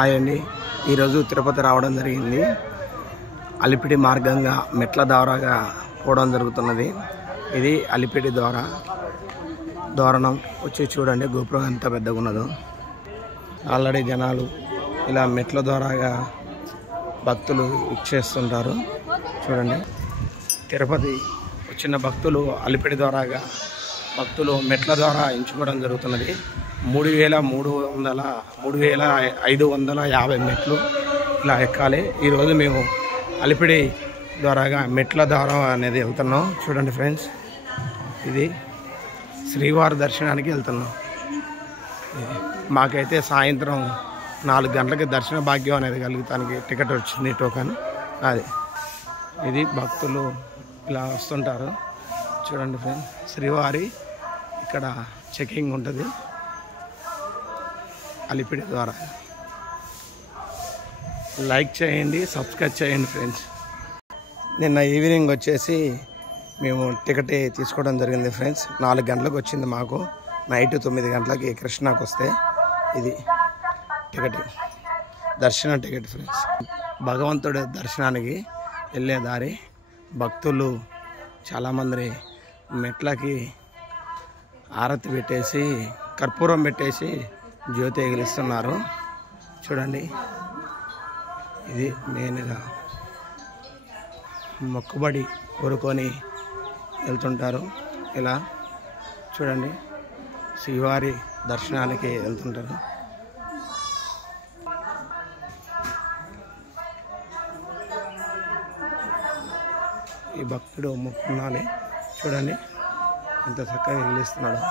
Hi అండి, ఈరోజు తిరుపతి రావడం జరిగింది. అలిపిడి మార్గంగా మెట్ల ద్వారాగా పోవడం జరుగుతున్నది. ఇది అలిపిడి ద్వారణం వచ్చి చూడండి, గోపురం ఎంత పెద్దగా ఉన్నదో. ఆల్రెడీ జనాలు ఇలా మెట్ల ద్వారాగా భక్తులు ఇచ్చేస్తుంటారు. చూడండి, తిరుపతి వచ్చిన భక్తులు అలిపిడి ద్వారాగా భక్తులు మెట్ల ద్వారా ఎంచుకోవడం జరుగుతున్నది. 3550 మెట్లు ఇలా ఎక్కాలి. ఈరోజు మేము అలిపిడి ద్వారాగా మెట్ల ద్వారా అనేది వెళ్తున్నాం. చూడండి ఫ్రెండ్స్, ఇది శ్రీవారి దర్శనానికి వెళ్తున్నాం. మాకైతే సాయంత్రం 4 గంటలకి దర్శన భాగ్యం అనేది కలుగుతానికి టికెట్ వచ్చింది, టోకన్. అది ఇది భక్తులు ఇలా వస్తుంటారు. చూడండి ఫ్రెండ్స్, శ్రీవారి ఇక్కడ చెకింగ్ ఉంటుంది అలిపిడి ద్వారా. లైక్ చేయండి, సబ్స్క్రైబ్ చేయండి ఫ్రెండ్స్. నిన్న ఈవినింగ్ వచ్చేసి మేము టికెట్ తీసుకోవడం జరిగింది ఫ్రెండ్స్. 4 గంటలకు వచ్చింది మాకు. నైట్ 9 గంటలకి కృష్ణాకి వస్తే ఇది టికెట్, దర్శన టికెట్ ఫ్రెండ్స్. భగవంతుడి దర్శనానికి వెళ్ళే దారి. భక్తులు చాలామంది మెట్లకి ఆరతి పెట్టేసి కర్పూరం పెట్టేసి జ్యోతి ఎగిలిస్తున్నారు. చూడండి, ఇది మెయిన్గా మొక్కుబడి కోరుకొని వెళ్తుంటారు. ఇలా చూడండి, శ్రీవారి దర్శనానికి వెళ్తుంటారు. ఈ భక్తుడు మొక్కున్నాలి. చూడండి ఎంత చక్కగా వెలిగిస్తున్నాడు.